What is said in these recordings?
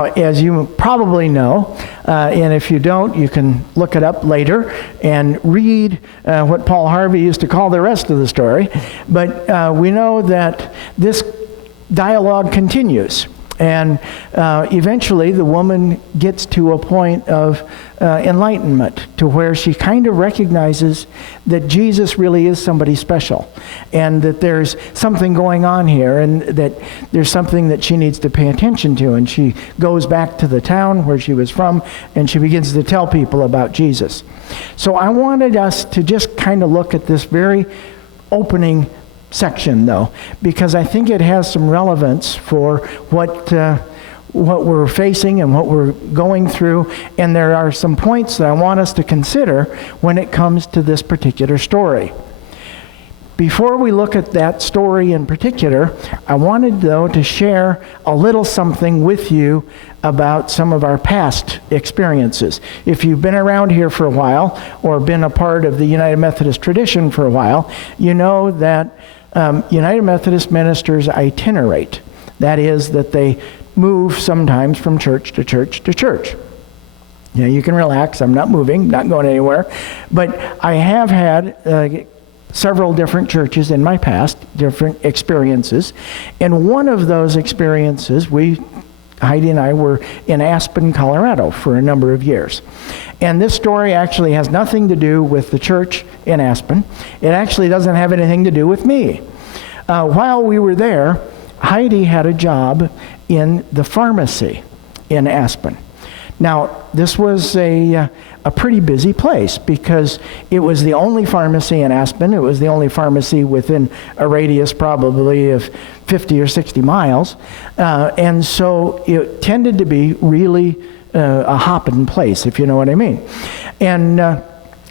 As you probably know, and if you don't, you can look it up later and read what Paul Harvey used to call the rest of the story. But we know that this dialogue continues. And eventually the woman gets to a point of enlightenment to where she kind of recognizes that Jesus really is somebody special and that there's something going on here and that there's something that she needs to pay attention to. And she goes back to the town where she was from and she begins to tell people about Jesus. So I wanted us to just kind of look at this very opening section, though, because I think it has some relevance for what we're facing and what we're going through, and there are some points that I want us to consider when it comes to this particular story. Before we look at that story in particular, I wanted, though, to share a little something with you about some of our past experiences. If you've been around here for a while or been a part of the United Methodist tradition for a while, you know that United Methodist ministers itinerate. That is, that they move sometimes from church to church to church. You know, you can relax. I'm not moving, not going anywhere. But I have had several different churches in my past, different experiences. And one of those experiences, Heidi and I were in Aspen, Colorado for a number of years. And this story actually has nothing to do with the church in Aspen. It actually doesn't have anything to do with me. While we were there, Heidi had a job in the pharmacy in Aspen. Now, this was a pretty busy place because it was the only pharmacy in Aspen. It was the only pharmacy within a radius probably of 50 or 60 miles. And so it tended to be really a hopping place, if you know what I mean. And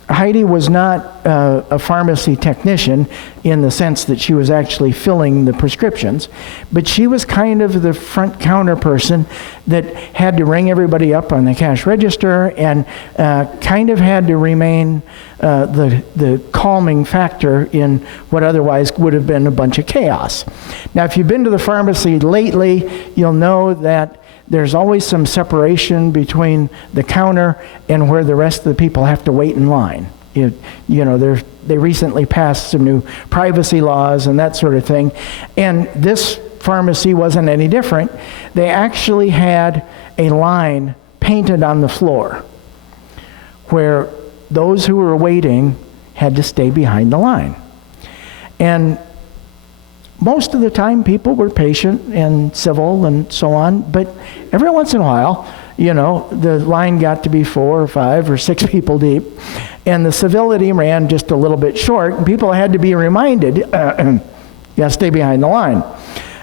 Heidi was not a pharmacy technician in the sense that she was actually filling the prescriptions, but she was kind of the front counter person that had to ring everybody up on the cash register and kind of had to remain the calming factor in what otherwise would have been a bunch of chaos. Now, if you've been to the pharmacy lately, you'll know that there's always some separation between the counter and where the rest of the people have to wait in line. You know, they recently passed some new privacy laws and that sort of thing. And this pharmacy wasn't any different. They actually had a line painted on the floor where those who were waiting had to stay behind the line. And most of the time, people were patient and civil and so on, but every once in a while, you know, the line got to be 4 or 5 or 6 people deep, and the civility ran just a little bit short, and people had to be reminded, you gotta stay behind the line.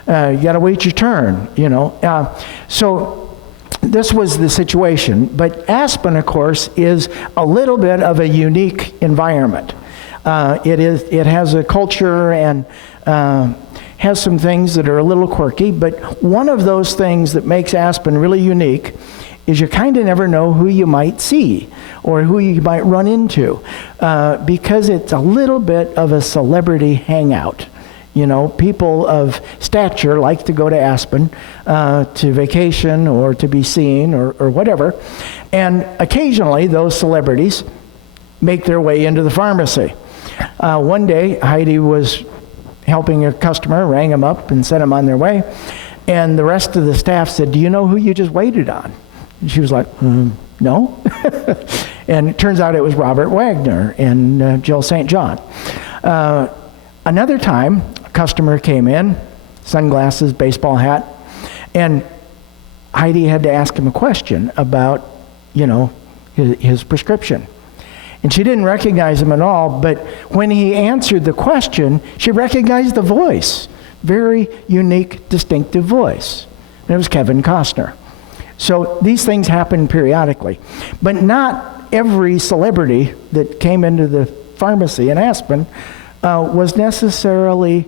You gotta wait your turn, you know. So this was the situation, but Aspen, of course, is a little bit of a unique environment. It has a culture and has some things that are a little quirky, but one of those things that makes Aspen really unique is you kind of never know who you might see or who you might run into because it's a little bit of a celebrity hangout. You know, people of stature like to go to Aspen to vacation or to be seen or whatever, and occasionally those celebrities make their way into the pharmacy. One day, Heidi was helping a customer, rang him up and sent him on their way. And the rest of the staff said, "Do you know who you just waited on?" And she was like, "No." And it turns out it was Robert Wagner and Jill St. John. Another time, a customer came in, sunglasses, baseball hat, and Heidi had to ask him a question about, you know, his prescription. And she didn't recognize him at all, but when he answered the question, she recognized the voice. Very unique, distinctive voice. And it was Kevin Costner. So these things happen periodically. But not every celebrity that came into the pharmacy in Aspen was necessarily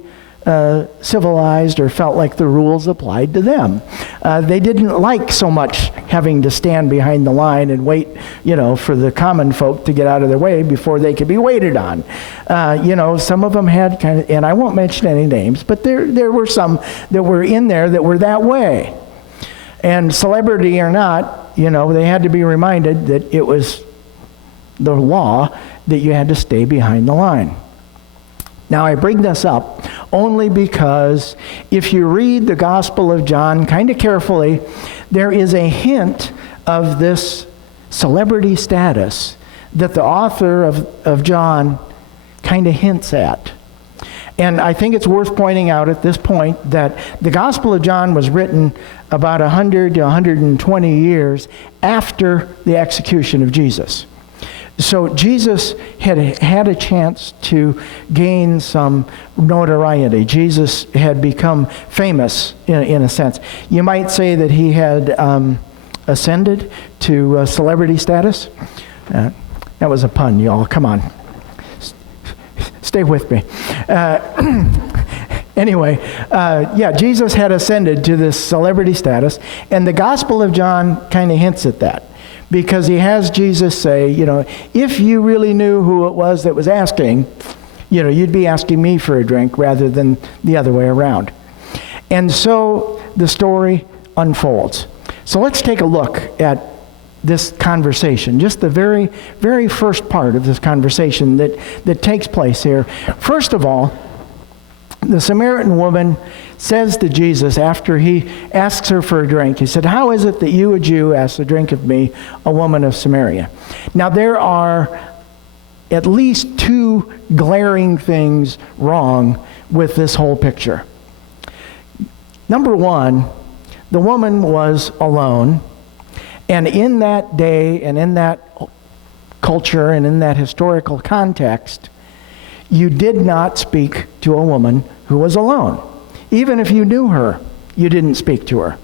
civilized or felt like the rules applied to them. They didn't like so much having to stand behind the line and wait, you know, for the common folk to get out of their way before they could be waited on. You know, some of them had kind of, and I won't mention any names, but there were some that were in there that were that way. And celebrity or not, they had to be reminded that it was the law that you had to stay behind the line. Now, I bring this up only because if you read the Gospel of John kind of carefully, there is a hint of this celebrity status that the author of John kind of hints at. And I think it's worth pointing out at this point that the Gospel of John was written about 100 to 120 years after the execution of Jesus. So Jesus had a chance to gain some notoriety. Jesus had become famous in a sense. You might say that he had ascended to celebrity status. That was a pun, y'all. Come on. Stay with me. Anyway, Jesus had ascended to this celebrity status, and the Gospel of John kind of hints at that. Because he has Jesus say, if you really knew who it was that was asking, you'd be asking me for a drink rather than the other way around. And so the story unfolds. So let's take a look at this conversation, just the very, very first part of this conversation that takes place here. First of all, the Samaritan woman says to Jesus after he asks her for a drink, he said, "How is it that you, a Jew, ask a drink of me, a woman of Samaria?" Now there are at least two glaring things wrong with this whole picture. Number one, the woman was alone, and in that day and in that culture and in that historical context, you did not speak to a woman who was alone. Even if you knew her, you didn't speak to her,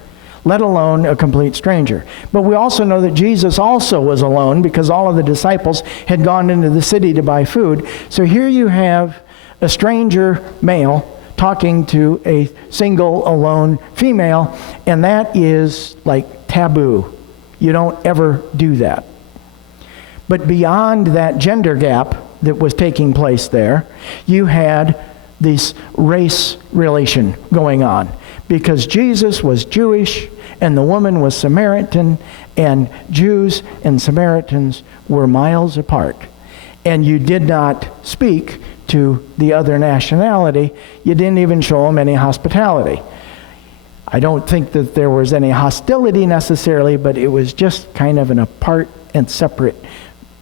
let alone a complete stranger. But we also know that Jesus also was alone because all of the disciples had gone into the city to buy food. So here you have a stranger male talking to a single, alone female, and that is like taboo. You don't ever do that. But beyond that gender gap that was taking place there, you had this race relation going on because Jesus was Jewish and the woman was Samaritan, and Jews and Samaritans were miles apart. And you did not speak to the other nationality. You didn't even show them any hospitality. I don't think that there was any hostility necessarily, but it was just kind of an apart and separate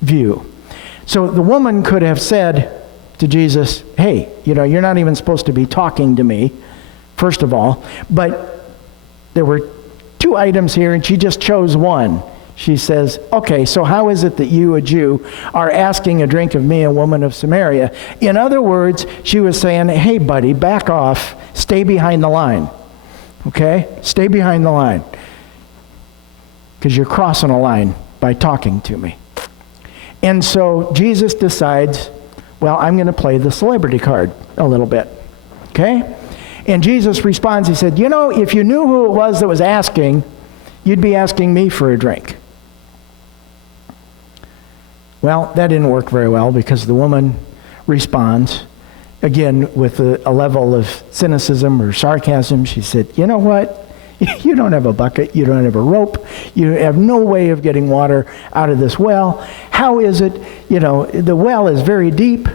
view. So the woman could have said to Jesus, "Hey, you're not even supposed to be talking to me, first of all." But there were two items here, and she just chose one. She says, "Okay, so how is it that you, a Jew, are asking a drink of me, a woman of Samaria?" In other words, she was saying, "Hey, buddy, back off. Stay behind the line. Okay? Stay behind the line. Because you're crossing a line by talking to me." And so Jesus decides, well, I'm going to play the celebrity card a little bit. Okay? And Jesus responds, he said, if you knew who it was that was asking, you'd be asking me for a drink. Well, that didn't work very well because the woman responds, again, with a level of cynicism or sarcasm. She said, "You know what? You don't have a bucket. You don't have a rope. You have no way of getting water out of this well. How is it, the well is very deep.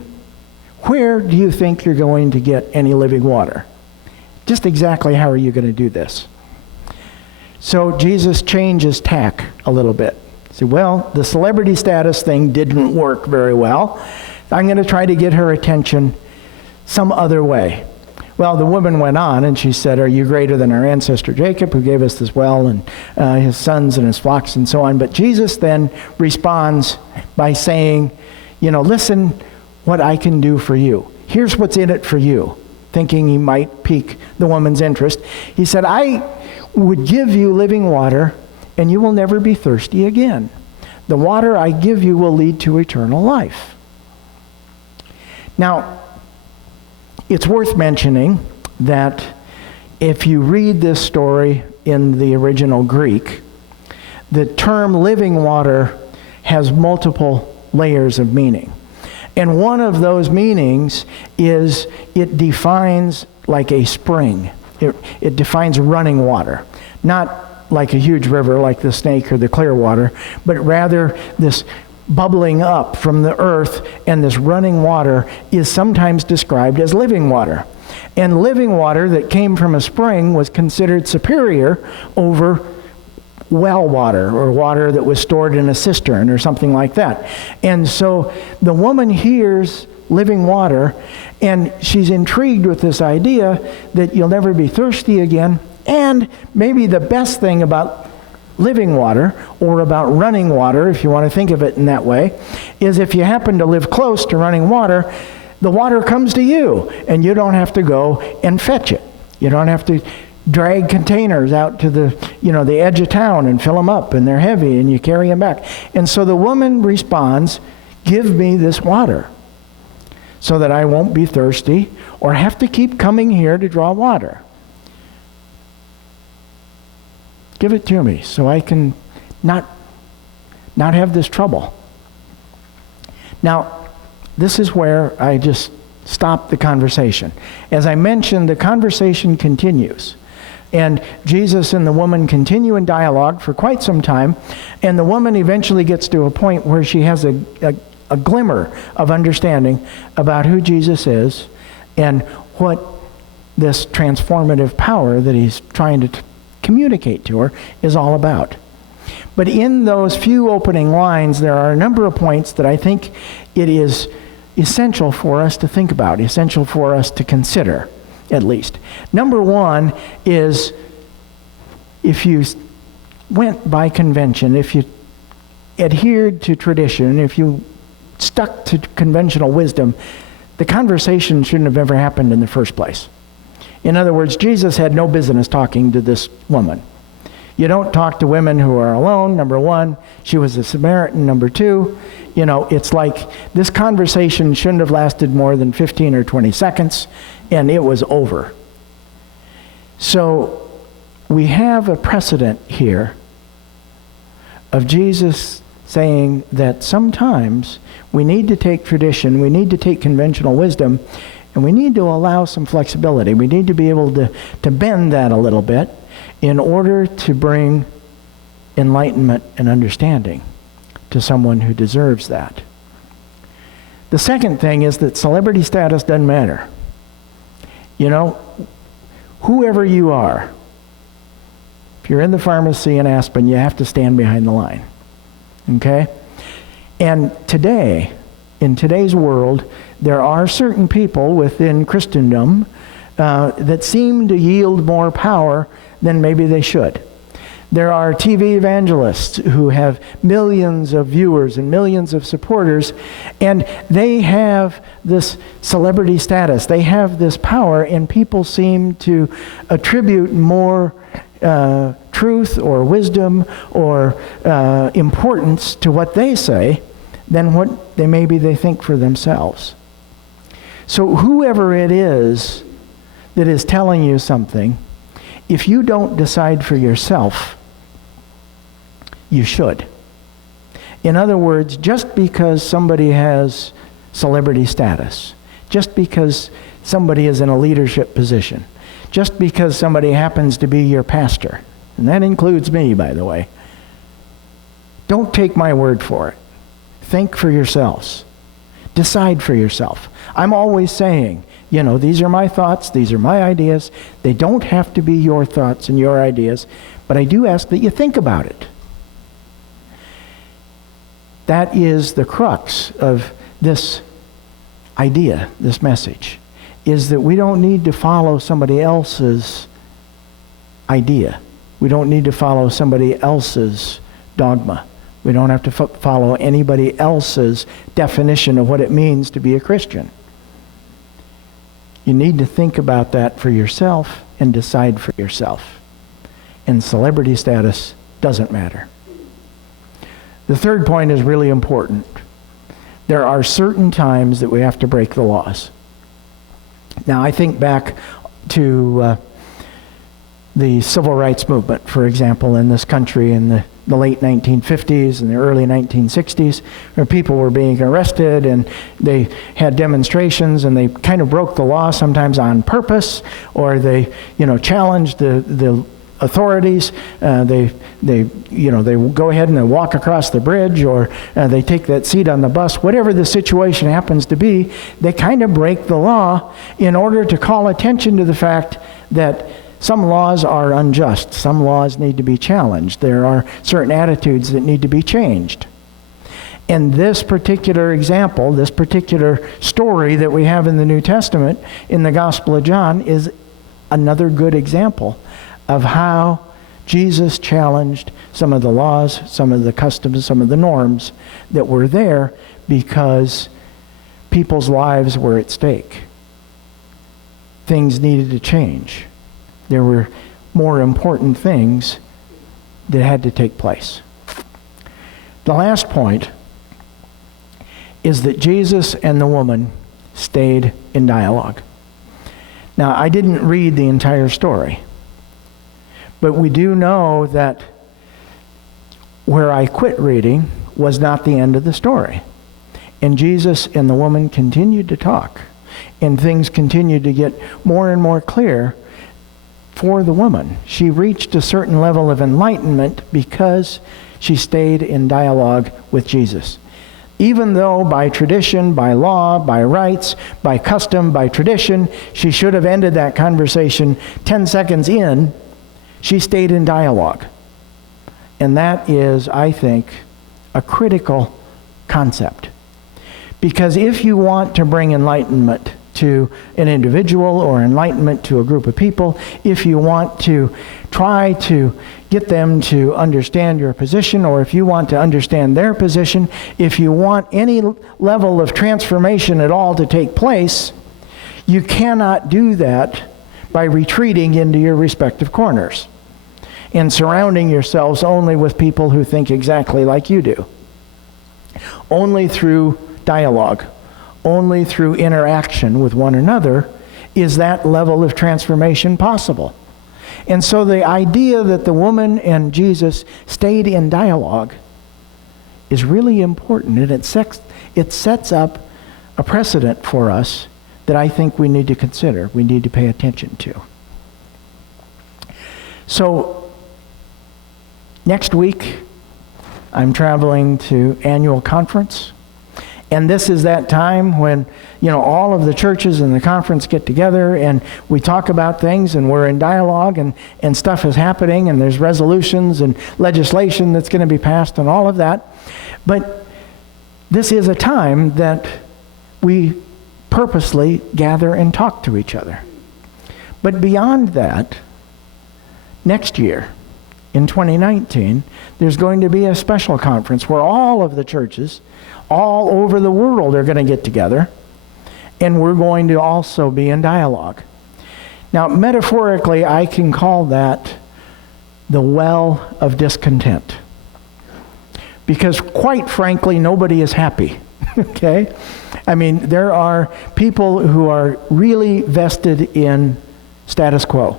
Where do you think you're going to get any living water? Just exactly how are you going to do this?" So Jesus changes tack a little bit. He said, well, the celebrity status thing didn't work very well. I'm going to try to get her attention some other way. Well, the woman went on and she said, "Are you greater than our ancestor Jacob, who gave us this well, and his sons and his flocks," and so on. But Jesus then responds by saying, "Listen what I can do for you. Here's what's in it for you," thinking he might pique the woman's interest. He said, "I would give you living water, and you will never be thirsty again. The water I give you will lead to eternal life." Now, it's worth mentioning that if you read this story in the original Greek, the term living water has multiple layers of meaning. And one of those meanings is it defines like a spring. It defines running water. Not like a huge river like the Snake or the Clearwater, but rather this bubbling up from the earth, and this running water is sometimes described as living water. And living water that came from a spring was considered superior over well water, or water that was stored in a cistern or something like that. And so the woman hears living water, and she's intrigued with this idea that you'll never be thirsty again. And maybe the best thing about living water, or about running water, if you want to think of it in that way, is if you happen to live close to running water, the water comes to you, and you don't have to go and fetch it. You don't have to drag containers out to the edge of town and fill them up, and they're heavy, and you carry them back. And so the woman responds, "Give me this water so that I won't be thirsty or have to keep coming here to draw water. Give it to me so I can not have this trouble." Now, this is where I just stop the conversation. As I mentioned, the conversation continues. And Jesus and the woman continue in dialogue for quite some time. And the woman eventually gets to a point where she has a glimmer of understanding about who Jesus is and what this transformative power that he's trying to communicate to her is all about. But in those few opening lines, there are a number of points that I think it is essential for us to think about, essential for us to consider, at least. Number one is, if you went by convention, if you adhered to tradition, if you stuck to conventional wisdom, the conversation shouldn't have ever happened in the first place. In other words, Jesus had no business talking to this woman. You don't talk to women who are alone, number one. She was a Samaritan, number two. It's like this conversation shouldn't have lasted more than 15 or 20 seconds, and it was over. So we have a precedent here of Jesus saying that sometimes we need to take tradition, we need to take conventional wisdom, and we need to allow some flexibility. We need to be able to bend that a little bit in order to bring enlightenment and understanding to someone who deserves that. The second thing is that celebrity status doesn't matter. Whoever you are, if you're in the pharmacy in Aspen, you have to stand behind the line. Okay? And today, in today's world, there are certain people within Christendom that seem to yield more power than maybe they should. There are TV evangelists who have millions of viewers and millions of supporters, and they have this celebrity status. They have this power, and people seem to attribute more truth or wisdom or importance to what they say than what they think for themselves. So whoever it is that is telling you something, if you don't decide for yourself, you should. In other words, just because somebody has celebrity status, just because somebody is in a leadership position, just because somebody happens to be your pastor, and that includes me, by the way, don't take my word for it. Think for yourselves. Decide for yourself. I'm always saying, these are my thoughts, these are my ideas. They don't have to be your thoughts and your ideas, but I do ask that you think about it. That is the crux of this idea, this message, is that we don't need to follow somebody else's idea. We don't need to follow somebody else's dogma. We don't have to follow anybody else's definition of what it means to be a Christian. You need to think about that for yourself and decide for yourself. And celebrity status doesn't matter. The third point is really important. There are certain times that we have to break the laws. Now, I think back to the civil rights movement, for example, in this country in the late 1950s and the early 1960s, where people were being arrested and they had demonstrations and they kind of broke the law sometimes on purpose, or they challenged the authorities. They go ahead and they walk across the bridge, or they take that seat on the bus. Whatever the situation happens to be, they kind of break the law in order to call attention to the fact that some laws are unjust. Some laws need to be challenged. There are certain attitudes that need to be changed. And this particular example, this particular story that we have in the New Testament, in the Gospel of John, is another good example of how Jesus challenged some of the laws, some of the customs, some of the norms that were there because people's lives were at stake. Things needed to change. There were more important things that had to take place. The last point is that Jesus and the woman stayed in dialogue. Now, I didn't read the entire story, but we do know that where I quit reading was not the end of the story. And Jesus and the woman continued to talk, and things continued to get more and more clear for the woman. She reached a certain level of enlightenment because she stayed in dialogue with Jesus. Even though by tradition, by law, by rights, by custom, by tradition, she should have ended that conversation 10 seconds in, she stayed in dialogue. And that is, I think, a critical concept. Because if you want to bring enlightenment to an individual or enlightenment to a group of people, if you want to try to get them to understand your position, or if you want to understand their position, if you want any level of transformation at all to take place, you cannot do that by retreating into your respective corners and surrounding yourselves only with people who think exactly like you do. Only through dialogue, only through interaction with one another is that level of transformation possible. And so the idea that the woman and Jesus stayed in dialogue is really important, and it sets up a precedent for us that I think we need to consider, we need to pay attention to. So next week, I'm traveling to annual conference. And this is that time when, all of the churches in the conference get together and we talk about things and we're in dialogue and stuff is happening and there's resolutions and legislation that's going to be passed and all of that. But this is a time that we purposely gather and talk to each other. But beyond that, next year, in 2019, there's going to be a special conference where all of the churches all over the world are going to get together, and we're going to also be in dialogue. Now, metaphorically, I can call that the well of discontent. Because quite frankly, nobody is happy, okay? I mean, there are people who are really vested in status quo,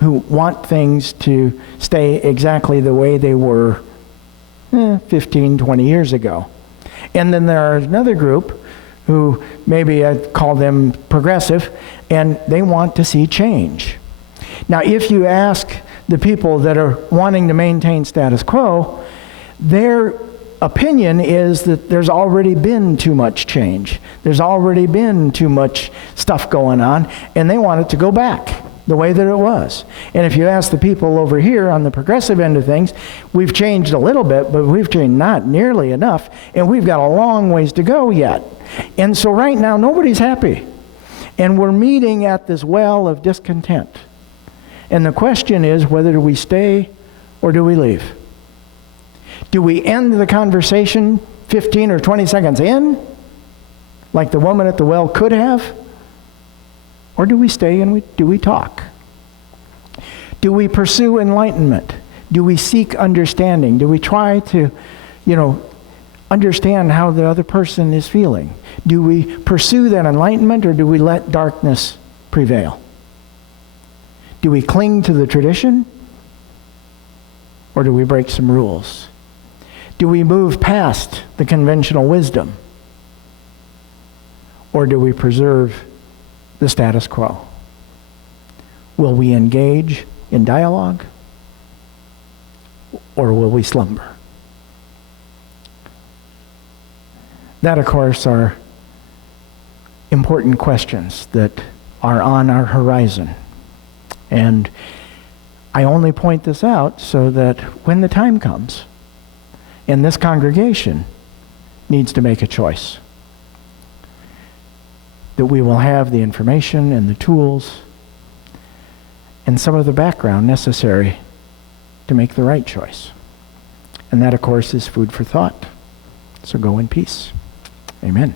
who want things to stay exactly the way they were 15, 20 years ago. And then there are another group who maybe I'd call them progressive, and they want to see change. Now, if you ask the people that are wanting to maintain status quo, their opinion is that there's already been too much change. There's already been too much stuff going on, and they want it to go back the way that it was. And if you ask the people over here on the progressive end of things, we've changed a little bit, but we've changed not nearly enough, and we've got a long ways to go yet. And so right now, nobody's happy. And we're meeting at this well of discontent. And the question is, whether do we stay or do we leave? Do we end the conversation 15 or 20 seconds in, like the woman at the well could have? Or do we stay and do we talk? Do we pursue enlightenment? Do we seek understanding? Do we try to, understand how the other person is feeling? Do we pursue that enlightenment, or do we let darkness prevail? Do we cling to the tradition, or do we break some rules? Do we move past the conventional wisdom, or do we preserve the status quo? Will we engage in dialogue, or will we slumber? That, of course, are important questions that are on our horizon. And I only point this out so that when the time comes, and this congregation needs to make a choice, that we will have the information and the tools and some of the background necessary to make the right choice. And that, of course, is food for thought. So go in peace. Amen.